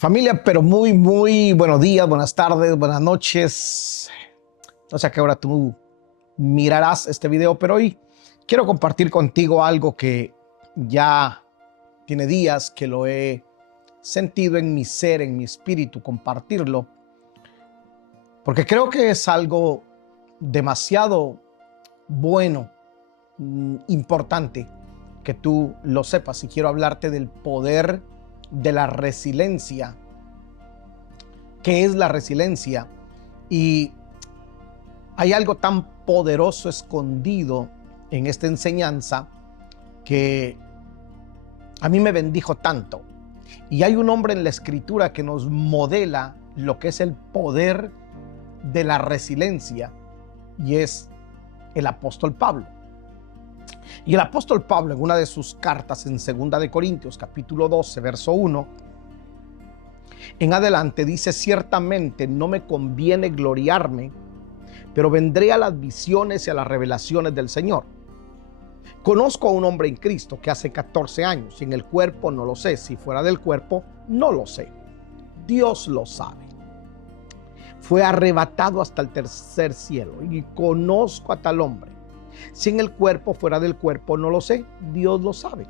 Familia, pero muy buenos días, buenas tardes, buenas noches. No sé a qué hora tú mirarás este video, pero hoy quiero compartir contigo algo que ya tiene días que lo he sentido en mi ser, en mi espíritu, compartirlo, porque creo que es algo demasiado bueno, importante que tú lo sepas. Y quiero hablarte del poder de la resiliencia. ¿Qué es la resiliencia? Y hay algo tan poderoso escondido en esta enseñanza que a mí me bendijo tanto. Y hay un hombre en la escritura que nos modela lo que es el poder de la resiliencia, y es el apóstol Pablo. Y el apóstol Pablo, en una de sus cartas, en 2 de Corintios capítulo 12 verso 1 en adelante, dice: ciertamente no me conviene gloriarme, pero vendré a las visiones y a las revelaciones del Señor. Conozco a un hombre en Cristo que hace 14 años, si en el cuerpo no lo sé, si fuera del cuerpo no lo sé, Dios lo sabe. Fue arrebatado hasta el tercer cielo, y conozco a tal hombre. Si en el cuerpo, fuera del cuerpo no lo sé, Dios lo sabe.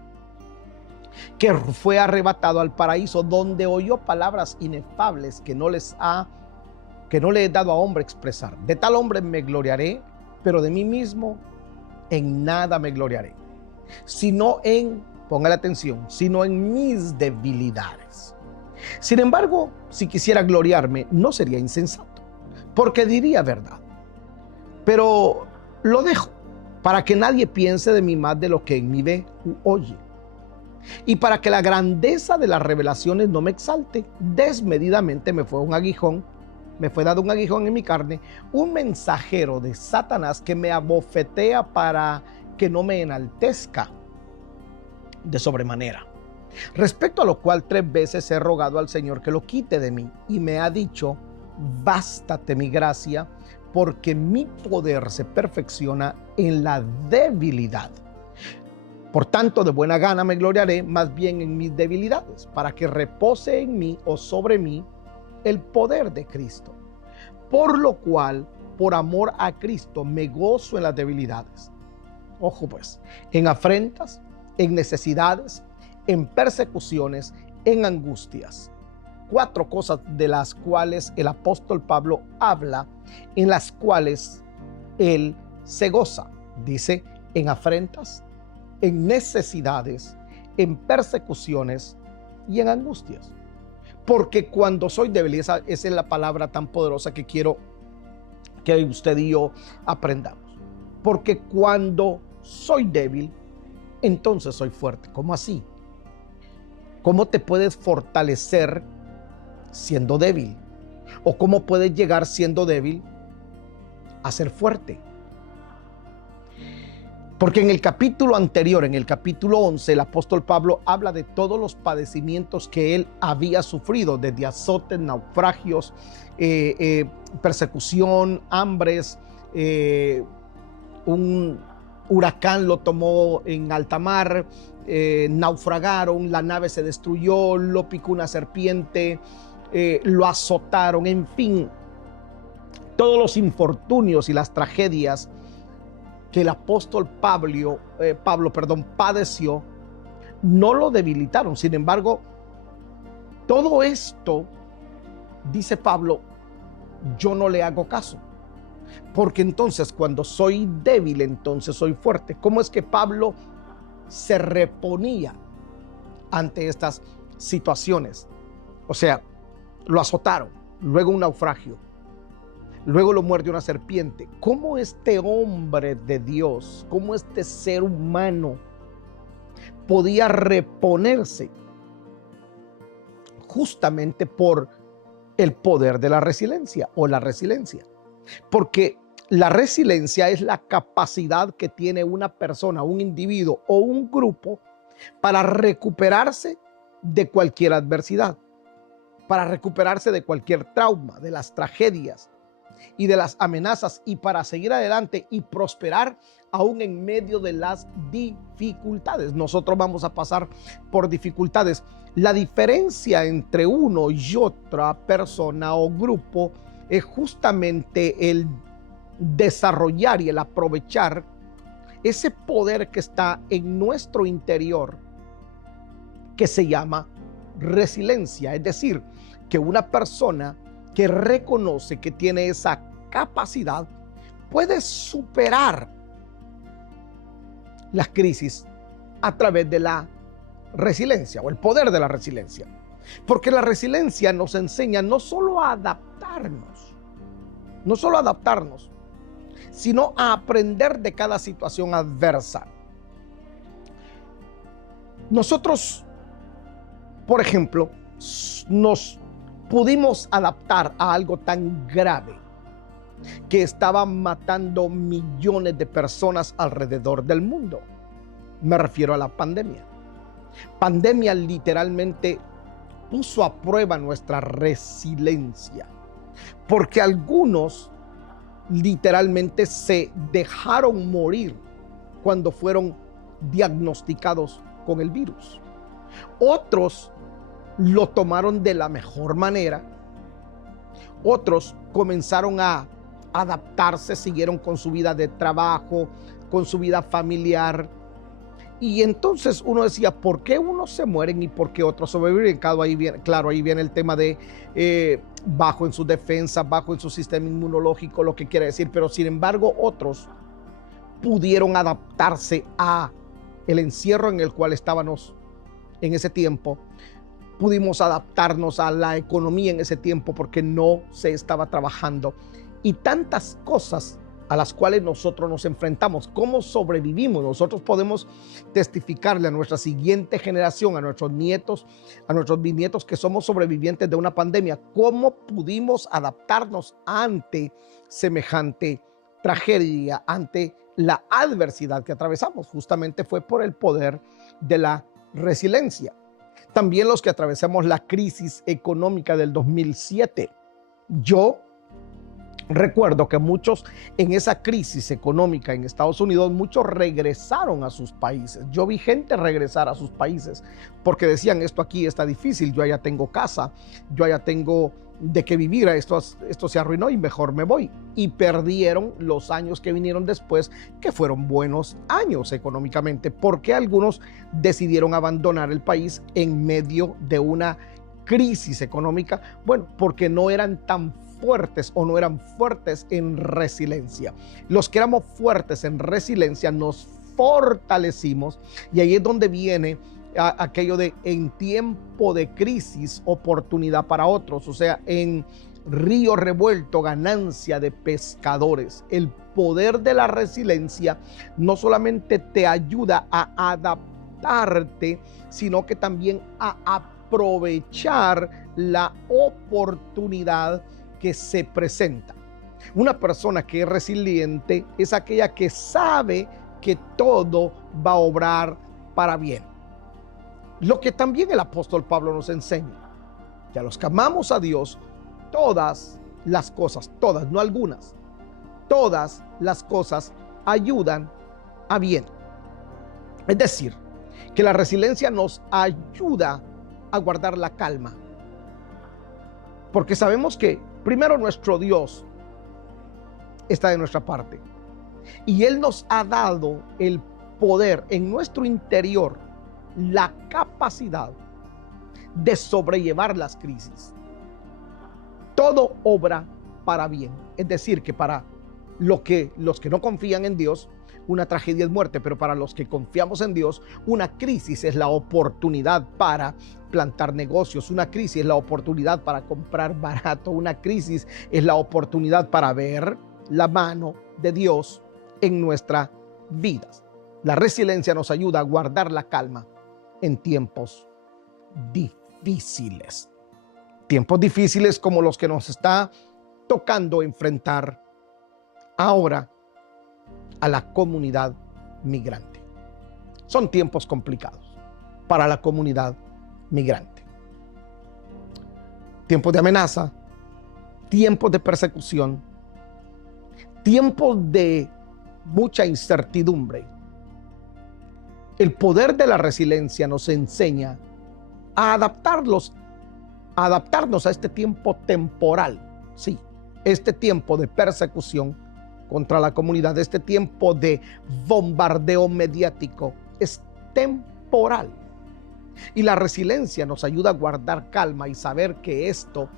Que fue arrebatado al paraíso, donde oyó palabras inefables que no le he dado a hombre expresar. De tal hombre me gloriaré, pero de mí mismo en nada me gloriaré, sino en, póngale atención, sino en mis debilidades. Sin embargo, si quisiera gloriarme, no sería insensato, porque diría verdad. Pero lo dejo, para que nadie piense de mí más de lo que en mí ve u oye. Y para que la grandeza de las revelaciones no me exalte, desmedidamente me fue dado un aguijón en mi carne, un mensajero de Satanás que me abofetea para que no me enaltezca de sobremanera. Respecto a lo cual 3 veces he rogado al Señor que lo quite de mí, y me ha dicho: bástate mi gracia, porque mi poder se perfecciona en la debilidad. Por tanto, de buena gana me gloriaré más bien en mis debilidades, para que repose en mí o sobre mí el poder de Cristo. Por lo cual, por amor a Cristo, me gozo en las debilidades. Ojo pues, en afrentas, en necesidades, en persecuciones, en angustias. 4 cosas de las cuales el apóstol Pablo habla, en las cuales él se goza. Dice: en afrentas, en necesidades, en persecuciones y en angustias. Porque cuando soy débil, esa es la palabra tan poderosa que quiero que usted y yo aprendamos. Porque cuando soy débil, entonces soy fuerte. ¿Cómo así? ¿Cómo te puedes fortalecer siendo débil? ¿O cómo puedes llegar siendo débil a ser fuerte? Porque en el capítulo anterior, en el capítulo 11, el apóstol Pablo habla de todos los padecimientos que él había sufrido, desde azotes, naufragios, persecución, hambres, un huracán lo tomó en alta mar, naufragaron, la nave se destruyó, lo picó una serpiente, lo azotaron, en fin, todos los infortunios y las tragedias que el apóstol Pablo padeció, no lo debilitaron. Sin embargo, todo esto, dice Pablo, yo no le hago caso, porque entonces cuando soy débil, entonces soy fuerte. ¿Cómo es que Pablo se reponía ante estas situaciones? O sea, lo azotaron, luego un naufragio, luego lo muerde una serpiente. ¿Cómo este hombre de Dios, cómo este ser humano podía reponerse? Justamente por el poder de la resiliencia o la resiliencia. Porque la resiliencia es la capacidad que tiene una persona, un individuo o un grupo para recuperarse de cualquier adversidad, para recuperarse de cualquier trauma, de las tragedias, y de las amenazas y para seguir adelante y prosperar aún en medio de las dificultades. Nosotros vamos a pasar por dificultades. La diferencia entre uno y otra persona o grupo es justamente el desarrollar y el aprovechar ese poder que está en nuestro interior, que se llama resiliencia. Es decir, que una persona que reconoce que tiene esa capacidad puede superar las crisis a través de la resiliencia o el poder de la resiliencia. Porque la resiliencia nos enseña no solo a adaptarnos, sino a aprender de cada situación adversa. Nosotros, por ejemplo, nos pudimos adaptar a algo tan grave que estaba matando millones de personas alrededor del mundo. Me refiero a la pandemia. Pandemia literalmente puso a prueba nuestra resiliencia, porque algunos literalmente se dejaron morir cuando fueron diagnosticados con el virus. Otros lo tomaron de la mejor manera. Otros comenzaron a adaptarse, siguieron con su vida de trabajo, con su vida familiar. Y entonces uno decía, ¿por qué unos se mueren y por qué otros sobreviven? Claro, ahí viene el tema de bajo en su defensa, bajo en su sistema inmunológico, lo que quiere decir. Pero sin embargo, otros pudieron adaptarse a el encierro en el cual estábamos en ese tiempo. Pudimos adaptarnos a la economía en ese tiempo porque no se estaba trabajando. Y tantas cosas a las cuales nosotros nos enfrentamos. ¿Cómo sobrevivimos? Nosotros podemos testificarle a nuestra siguiente generación, a nuestros nietos, a nuestros bisnietos, que somos sobrevivientes de una pandemia. ¿Cómo pudimos adaptarnos ante semejante tragedia, ante la adversidad que atravesamos? Justamente fue por el poder de la resiliencia. También los que atravesamos la crisis económica del 2007. Yo recuerdo que muchos en esa crisis económica en Estados Unidos, muchos regresaron a sus países. Yo vi gente regresar a sus países porque decían, esto aquí está difícil, yo allá tengo casa, yo allá tengo de qué vivir, esto se arruinó y mejor me voy. Y perdieron los años que vinieron después, que fueron buenos años económicamente, porque algunos decidieron abandonar el país en medio de una crisis económica, bueno, porque no eran tan fuertes o no eran fuertes en resiliencia. Los que éramos fuertes en resiliencia nos fortalecimos, y ahí es donde viene aquello de en tiempo de crisis, oportunidad para otros. O sea, en río revuelto, ganancia de pescadores. El poder de la resiliencia no solamente te ayuda a adaptarte, sino que también a aprovechar la oportunidad que se presenta. Una persona que es resiliente es aquella que sabe que todo va a obrar para bien. Lo que también el apóstol Pablo nos enseña, que a los que amamos a Dios, todas las cosas, todas, no algunas, todas las cosas ayudan a bien. Es decir, que la resiliencia nos ayuda a guardar la calma, porque sabemos que primero nuestro Dios está de nuestra parte y Él nos ha dado el poder en nuestro interior, la capacidad de sobrellevar las crisis. Todo obra para bien. Es decir, que para los que no confían en Dios, una tragedia es muerte, pero para los que confiamos en Dios, una crisis es la oportunidad para plantar negocios, una crisis es la oportunidad para comprar barato, una crisis es la oportunidad para ver la mano de Dios en nuestras vidas. La resiliencia nos ayuda a guardar la calma en tiempos difíciles. Tiempos difíciles como los que nos está tocando enfrentar ahora a la comunidad migrante. Son tiempos complicados para la comunidad migrante. Tiempos de amenaza, tiempos de persecución, tiempos de mucha incertidumbre, el poder de la resiliencia nos enseña a adaptarnos a este tiempo temporal. Sí, este tiempo de persecución contra la comunidad, este tiempo de bombardeo mediático es temporal. Y la resiliencia nos ayuda a guardar calma y saber que esto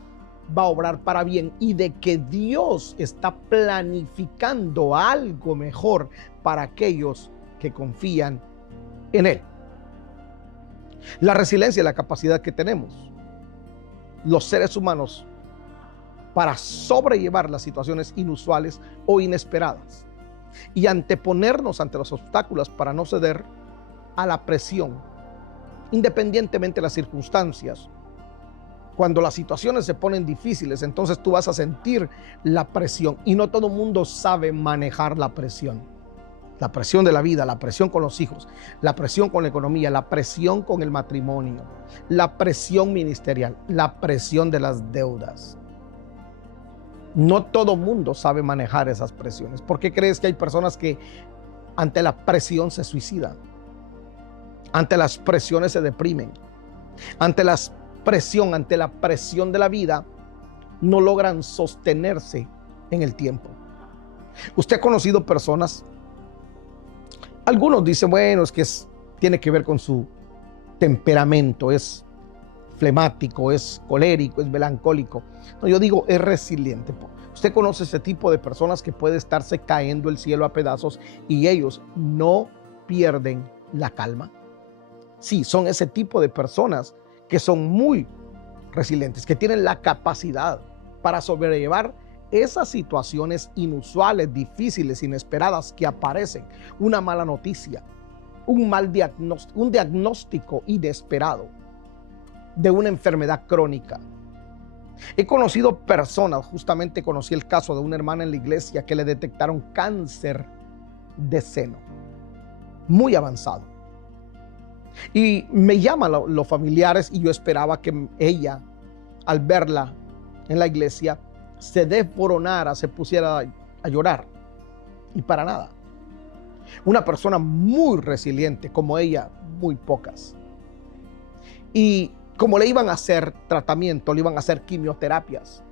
va a obrar para bien y de que Dios está planificando algo mejor para aquellos que confían en Él. La resiliencia es la capacidad que tenemos los seres humanos para sobrellevar las situaciones inusuales o inesperadas y anteponernos ante los obstáculos para no ceder a la presión, independientemente de las circunstancias. Cuando las situaciones se ponen difíciles, entonces tú vas a sentir la presión y no todo el mundo sabe manejar la presión. La presión de la vida, la presión con los hijos, la presión con la economía, la presión con el matrimonio, la presión ministerial, la presión de las deudas. No todo mundo sabe manejar esas presiones. ¿Por qué crees que hay personas que ante la presión se suicidan? Ante las presiones se deprimen. Ante la presión de la vida, no logran sostenerse en el tiempo. ¿Usted ha conocido personas? Algunos dicen, bueno, es que tiene que ver con su temperamento, es flemático, es colérico, es melancólico. No, yo digo, es resiliente. Usted conoce ese tipo de personas que puede estarse cayendo el cielo a pedazos y ellos no pierden la calma. Sí, son ese tipo de personas que son muy resilientes, que tienen la capacidad para sobrellevar esas situaciones inusuales, difíciles, inesperadas que aparecen. Una mala noticia, un diagnóstico inesperado de una enfermedad crónica. He conocido personas, justamente conocí el caso de una hermana en la iglesia que le detectaron cáncer de seno, muy avanzado. Y me llaman los familiares y yo esperaba que ella, al verla en la iglesia, se desboronara, se pusiera a llorar. Y para nada. Una persona muy resiliente, como ella, muy pocas. Y como le iban a hacer tratamiento, le iban a hacer quimioterapias.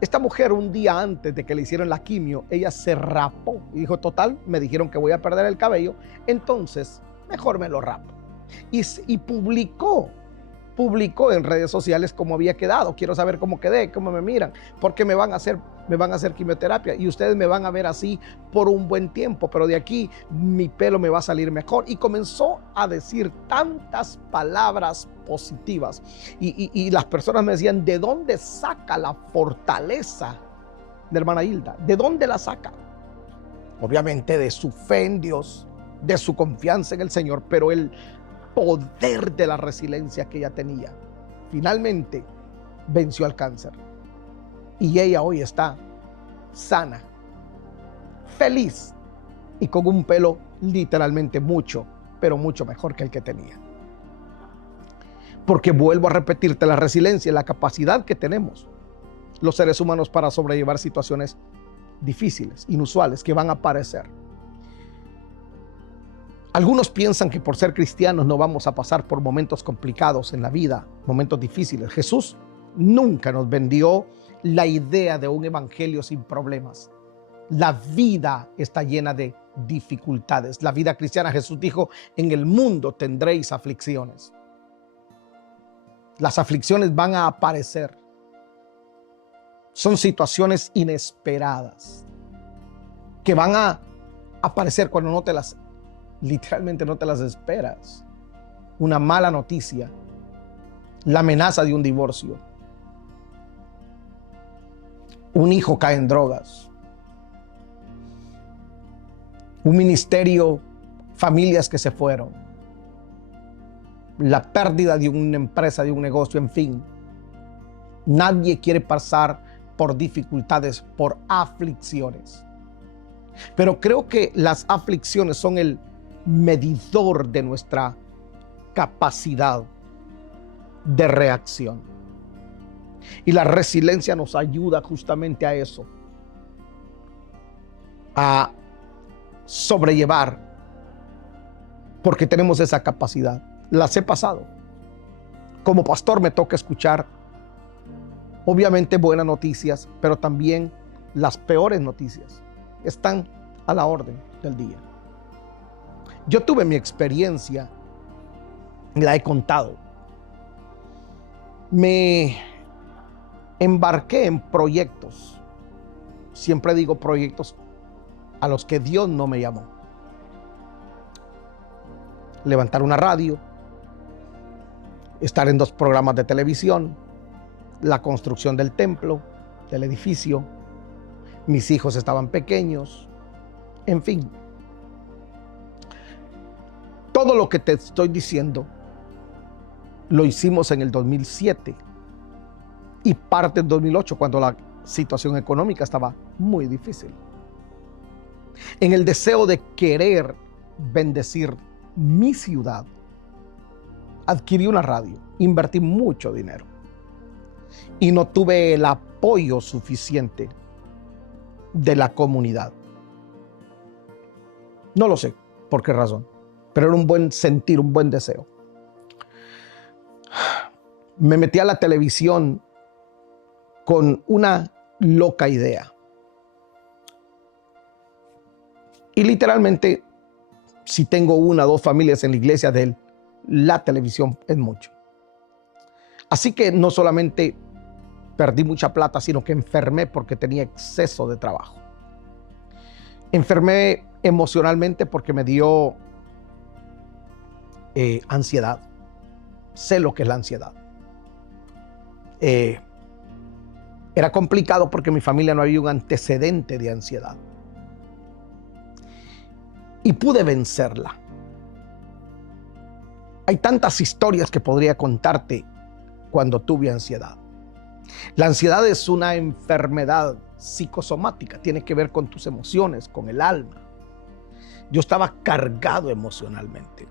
Esta mujer, un día antes de que le hicieran la quimio, ella se rapó y dijo, total, me dijeron que voy a perder el cabello, entonces mejor me lo rapo. Y publicó en redes sociales cómo había quedado. Quiero saber cómo quedé, cómo me miran, porque me van a hacer quimioterapia y ustedes me van a ver así por un buen tiempo, pero de aquí mi pelo me va a salir mejor. Y comenzó a decir tantas palabras positivas y las personas me decían, ¿de dónde saca la fortaleza de hermana Hilda? ¿De dónde la saca? Obviamente de su fe en Dios, de su confianza en el Señor, pero el poder de la resiliencia que ella tenía. Finalmente venció al cáncer y ella hoy está sana, feliz y con un pelo literalmente mucho, pero mucho mejor que el que tenía. Porque vuelvo a repetirte, la resiliencia es la capacidad que tenemos los seres humanos para sobrellevar situaciones difíciles, inusuales, que van a aparecer. Algunos piensan que por ser cristianos no vamos a pasar por momentos complicados en la vida, momentos difíciles. Jesús nunca nos vendió la idea de un evangelio sin problemas. La vida está llena de dificultades. La vida cristiana, Jesús dijo, en el mundo tendréis aflicciones. Las aflicciones van a aparecer. Son situaciones inesperadas que van a aparecer cuando literalmente no te las esperas. Una mala noticia, la amenaza de un divorcio, un hijo cae en drogas, un ministerio, familias que se fueron, la pérdida de una empresa, de un negocio, en fin. Nadie quiere pasar por dificultades, por aflicciones. Pero creo que las aflicciones son el medidor de nuestra capacidad de reacción. Y la resiliencia nos ayuda justamente a eso. a sobrellevar, porque tenemos esa capacidad. Las he pasado. Como pastor me toca escuchar, obviamente, buenas noticias, pero también las peores noticias están a la orden del día. Yo tuve mi experiencia, la he contado. Me embarqué en proyectos, siempre digo proyectos a los que Dios no me llamó. Levantar una radio, estar en 2 programas de televisión, la construcción del templo, del edificio. Mis hijos estaban pequeños, en fin. Todo lo que te estoy diciendo lo hicimos en el 2007 y parte del 2008, cuando la situación económica estaba muy difícil. En el deseo de querer bendecir mi ciudad, adquirí una radio, invertí mucho dinero y no tuve el apoyo suficiente de la comunidad. No lo sé por qué razón, pero era un buen sentir, un buen deseo. Me metí a la televisión con una loca idea. Y literalmente, si tengo 1 o 2 familias en la iglesia de él, la televisión es mucho. Así que no solamente perdí mucha plata, sino que enfermé porque tenía exceso de trabajo. Enfermé emocionalmente porque me dio ansiedad. Sé lo que es la ansiedad. Era complicado porque en mi familia no había un antecedente de ansiedad. Y pude vencerla. Hay tantas historias que podría contarte cuando tuve ansiedad. La ansiedad es una enfermedad psicosomática, tiene que ver con tus emociones, con el alma. Yo estaba cargado emocionalmente.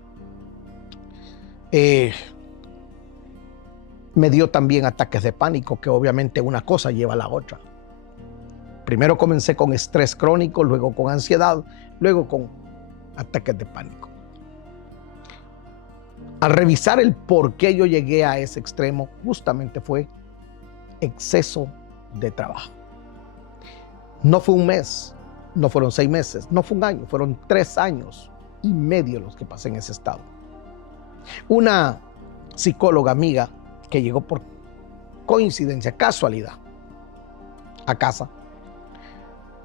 Me dio también ataques de pánico, que obviamente una cosa lleva a la otra. Primero comencé con estrés crónico, luego con ansiedad, luego con ataques de pánico. Al revisar el por qué yo llegué a ese extremo, justamente fue exceso de trabajo. No fue un mes, no fueron 6 meses, no fue un año, fueron 3 años y medio los que pasé en ese estado. Una psicóloga amiga que llegó por coincidencia, casualidad, a casa,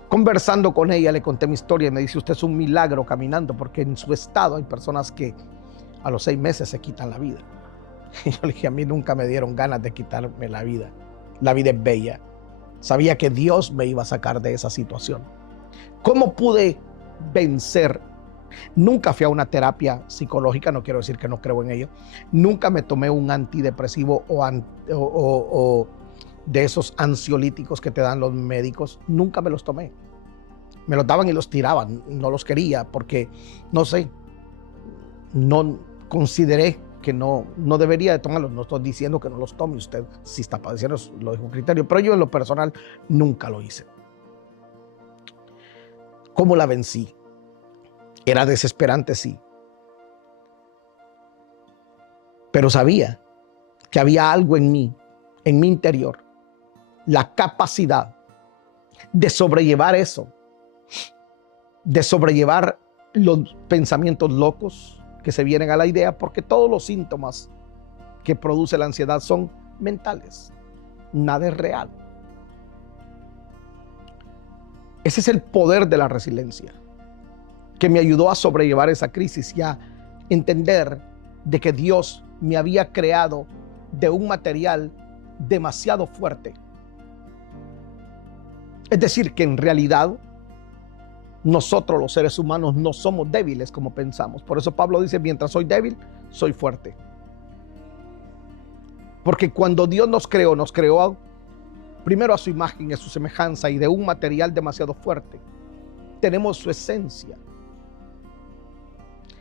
conversando con ella, le conté mi historia y me dice: usted es un milagro caminando, porque en su estado hay personas que a los 6 meses se quitan la vida. Y yo le dije: a mí nunca me dieron ganas de quitarme la vida. La vida es bella. Sabía que Dios me iba a sacar de esa situación. ¿Cómo pude vencer? Nunca fui a una terapia psicológica, no quiero decir que no creo en ello. Nunca me tomé un antidepresivo o de esos ansiolíticos que te dan los médicos. Nunca me los tomé. Me los daban y los tiraban. No los quería porque, no sé, no consideré que no debería de tomarlos. No estoy diciendo que no los tome usted. Si está padeciendo, lo dejo un criterio. Pero yo en lo personal nunca lo hice. ¿Cómo la vencí? Era desesperante, sí. Pero sabía que había algo en mí, en mi interior, la capacidad de sobrellevar eso, de sobrellevar los pensamientos locos que se vienen a la idea, porque todos los síntomas que produce la ansiedad son mentales, nada es real. Ese es el poder de la resiliencia, que me ayudó a sobrellevar esa crisis y a entender de que Dios me había creado de un material demasiado fuerte. Es decir, que en realidad nosotros los seres humanos no somos débiles como pensamos. Por eso Pablo dice: mientras soy débil, soy fuerte. Porque cuando Dios nos creó primero a su imagen y a su semejanza, y de un material demasiado fuerte. Tenemos su esencia.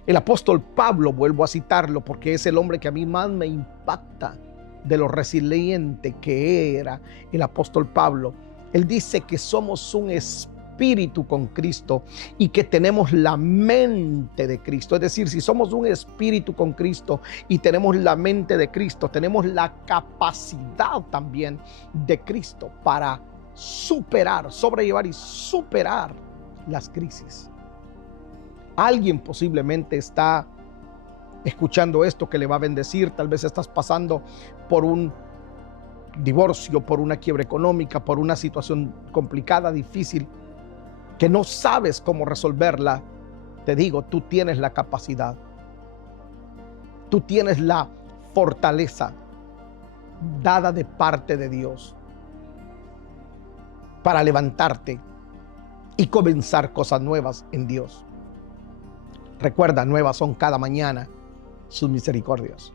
El apóstol Pablo, vuelvo a citarlo porque es el hombre que a mí más me impacta de lo resiliente que era el apóstol Pablo. Él dice que somos un espíritu espíritu con Cristo y que tenemos la mente de Cristo. Es decir, si somos un espíritu con Cristo y tenemos la mente de Cristo, tenemos la capacidad también de Cristo para superar, sobrellevar y superar las crisis. Alguien posiblemente está escuchando esto que le va a bendecir. Tal vez estás pasando por un divorcio, por una quiebra económica, por una situación complicada, difícil, que no sabes cómo resolverla. Te digo, tú tienes la capacidad, tú tienes la fortaleza dada de parte de Dios para levantarte y comenzar cosas nuevas en Dios. Recuerda, nuevas son cada mañana sus misericordias.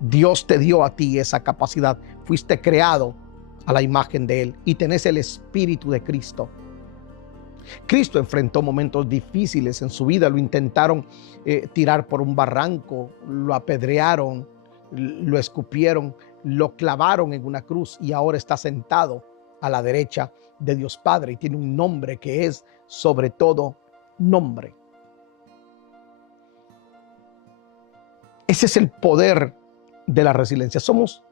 Dios te dio a ti esa capacidad. Fuiste creado a la imagen de Él y tenés el Espíritu de Cristo. Cristo enfrentó momentos difíciles en su vida. Lo intentaron tirar por un barranco, lo apedrearon, lo escupieron, lo clavaron en una cruz y ahora está sentado a la derecha de Dios Padre y tiene un nombre que es sobre todo nombre. Ese es el poder de la resiliencia. Somos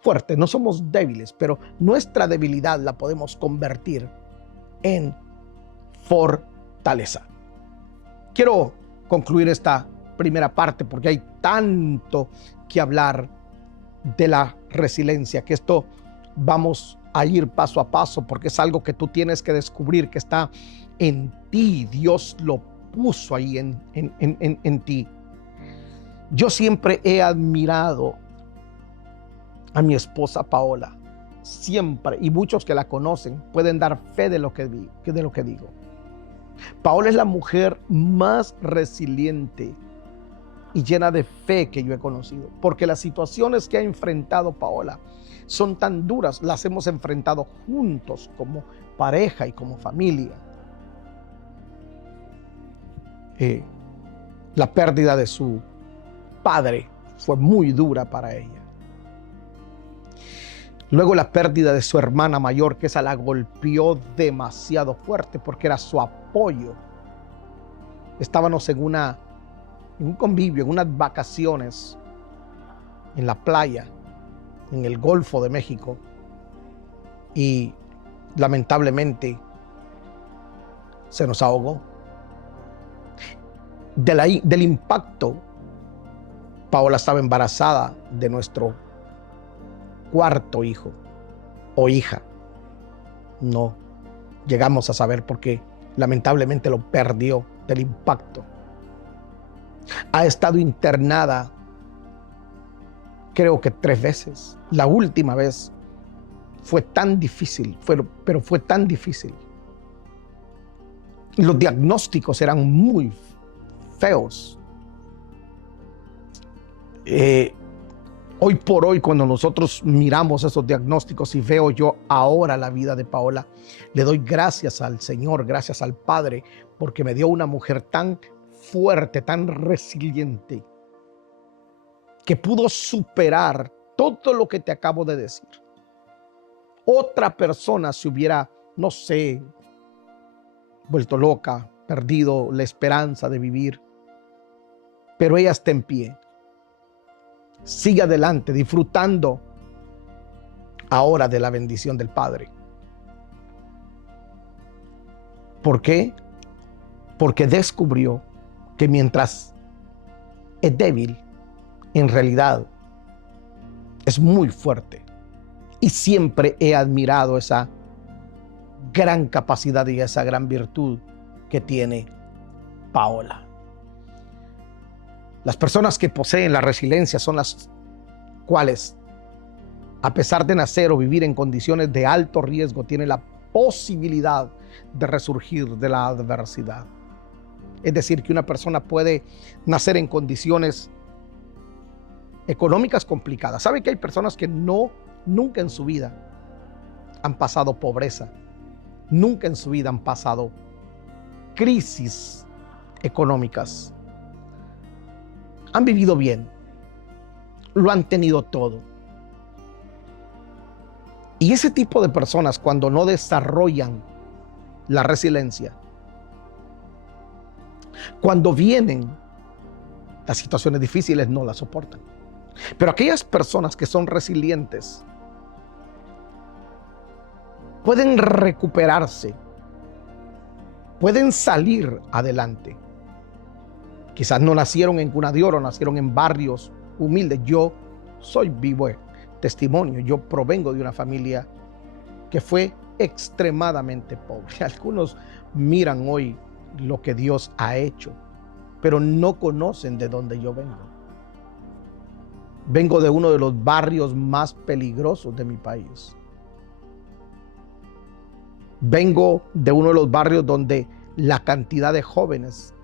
fuertes, no somos débiles, pero nuestra debilidad la podemos convertir en fortaleza. Quiero concluir esta primera parte porque hay tanto que hablar de la resiliencia, que esto vamos a ir paso a paso porque es algo que tú tienes que descubrir que está en ti. Dios lo puso ahí en ti. Yo siempre he admirado a mi esposa Paola, siempre, y muchos que la conocen pueden dar fe de lo que digo. Paola es la mujer más resiliente y llena de fe que yo he conocido, porque las situaciones que ha enfrentado Paola son tan duras, las hemos enfrentado juntos como pareja y como familia. La pérdida de su padre fue muy dura para ella. Luego la pérdida de su hermana mayor, que esa la golpeó demasiado fuerte porque era su apoyo. Estábamos en un convivio, en unas vacaciones en la playa, en el Golfo de México, y lamentablemente se nos ahogó. Del impacto, Paola estaba embarazada de nuestro cuarto hijo o hija. No llegamos a saber porque lamentablemente lo perdió del impacto. Ha estado internada creo que 3 veces. La última vez fue tan difícil, pero fue tan difícil. Los diagnósticos eran muy feos. Hoy por hoy, cuando nosotros miramos esos diagnósticos y veo yo ahora la vida de Paola, le doy gracias al Señor, gracias al Padre, porque me dio una mujer tan fuerte, tan resiliente, que pudo superar todo lo que te acabo de decir. Otra persona se hubiera, no sé, vuelto loca, perdido la esperanza de vivir, pero ella está en pie. Sigue adelante, disfrutando ahora de la bendición del Padre. ¿Por qué? Porque descubrió que mientras es débil, en realidad es muy fuerte. Y siempre he admirado esa gran capacidad y esa gran virtud que tiene Paola. Las personas que poseen la resiliencia son las cuales, a pesar de nacer o vivir en condiciones de alto riesgo, tienen la posibilidad de resurgir de la adversidad. Es decir, que una persona puede nacer en condiciones económicas complicadas. ¿Sabe que hay personas que nunca en su vida han pasado pobreza? Nunca en su vida han pasado crisis económicas. Han vivido bien, lo han tenido todo. Y ese tipo de personas, cuando no desarrollan la resiliencia. Cuando vienen las situaciones difíciles no las soportan. Pero aquellas personas que son resilientes pueden recuperarse, pueden salir adelante. Quizás no nacieron en cuna de oro, nacieron en barrios humildes. Yo soy vivo testimonio. Yo provengo de una familia que fue extremadamente pobre. Algunos miran hoy lo que Dios ha hecho, pero no conocen de dónde yo vengo. Vengo de uno de los barrios más peligrosos de mi país. Vengo de uno de los barrios donde la cantidad de jóvenes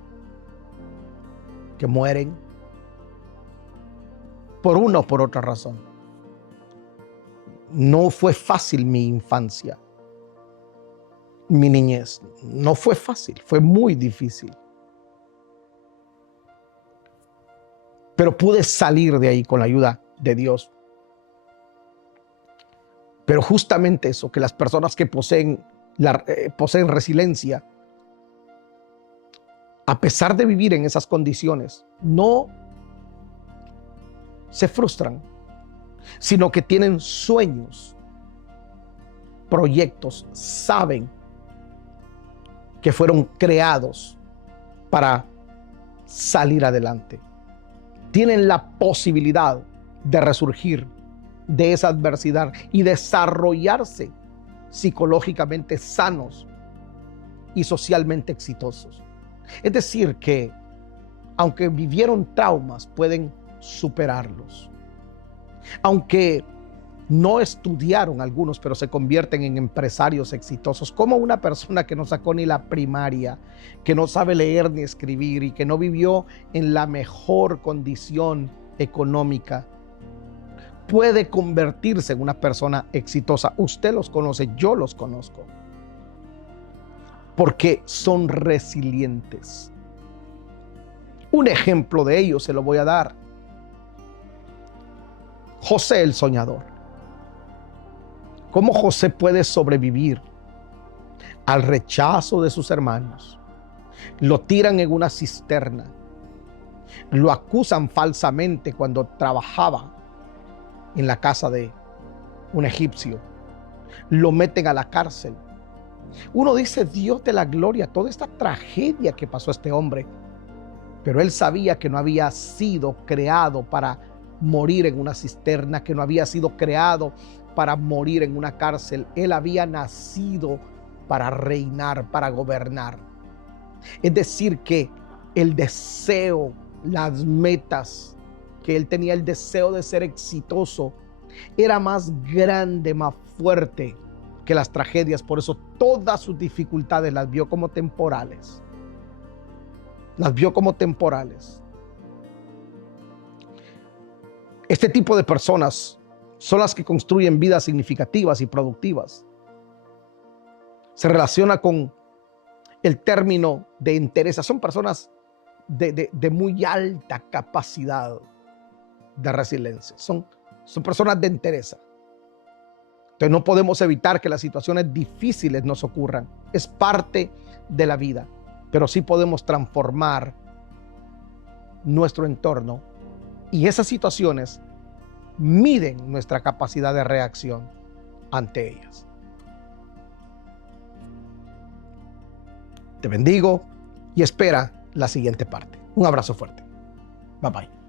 que mueren por una o por otra razón. No fue fácil mi infancia, mi niñez. No fue fácil, fue muy difícil. Pero pude salir de ahí con la ayuda de Dios. Pero justamente eso, que las personas que poseen resiliencia, a pesar de vivir en esas condiciones, no se frustran, sino que tienen sueños, proyectos, saben que fueron creados para salir adelante. Tienen la posibilidad de resurgir de esa adversidad y desarrollarse psicológicamente sanos y socialmente exitosos. Es decir, que aunque vivieron traumas, pueden superarlos. Aunque no estudiaron algunos, pero se convierten en empresarios exitosos, como una persona que no sacó ni la primaria, que no sabe leer ni escribir y que no vivió en la mejor condición económica, puede convertirse en una persona exitosa. Usted los conoce, yo los conozco, porque son resilientes. Un ejemplo de ello se lo voy a dar. José el soñador. ¿Cómo José puede sobrevivir al rechazo de sus hermanos? Lo tiran en una cisterna. Lo acusan falsamente cuando trabajaba en la casa de un egipcio. Lo meten a la cárcel. Uno dice, Dios de la gloria, toda esta tragedia que pasó a este hombre. Pero él sabía que no había sido creado para morir en una cisterna, que no había sido creado para morir en una cárcel. Él había nacido para reinar, para gobernar. Es decir, que el deseo, las metas, que él tenía el deseo de ser exitoso, era más grande, más fuerte que las tragedias. Por eso todas sus dificultades las vio como temporales. Las vio como temporales. Este tipo de personas son las que construyen vidas significativas y productivas. Se relaciona con el término de entereza. Son personas de muy alta capacidad de resiliencia. Son personas de entereza. Entonces no podemos evitar que las situaciones difíciles nos ocurran. Es parte de la vida. Pero sí podemos transformar nuestro entorno. Y esas situaciones miden nuestra capacidad de reacción ante ellas. Te bendigo y espera la siguiente parte. Un abrazo fuerte. Bye bye.